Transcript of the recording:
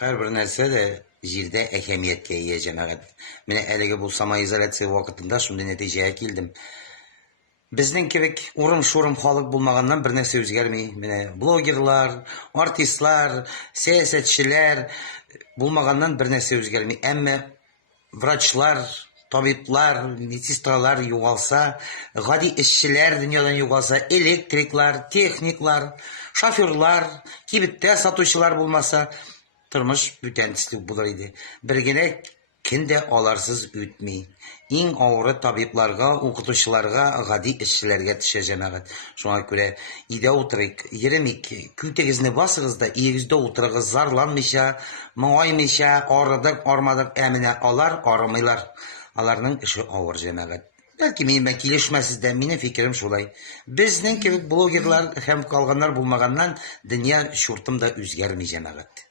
Her bir нәрсә дә җирдә әһәмияткә ия җәмәгать. Менә әлеге бу самоизоляция вакытында шундый нәтиҗәгә килдем. Безнең кебек урым-шурым халык булмаганнан бер нәрсә үзгәрми. Менә блогерлар, артистлар, сәясәтчеләр булмаганнан бер нәрсә үзгәрми. Әмма врачлар, табиблар, медсестралар югалса, гади эшчеләр дөньядан югалса, электриклар, техниклар, шоферлар, кибеттә сатучылар булмаса, тормыш бүтән төсле булыр иде. Бер генә көн дә аларсыз үтми. Иң авыры табибларга, укытучыларга, гади эшчеләргә төшә җәмәгать. Шуңа күрә өйдә утырыйк, йөремик, күтегезне басыгыз да өегездә утырыгыз, зарланмыйча, моңаймыйча, арыдык, армадык, ә менә алар арымыйлар. Аларның эше авыр җәмәгать. Бәлки минем килешмәсез дә, минем фикерем шулай. Безнең кебек блогерлар һәм калганнар булмаганнан дөнья шуртым да үзгәрми җәмәгать.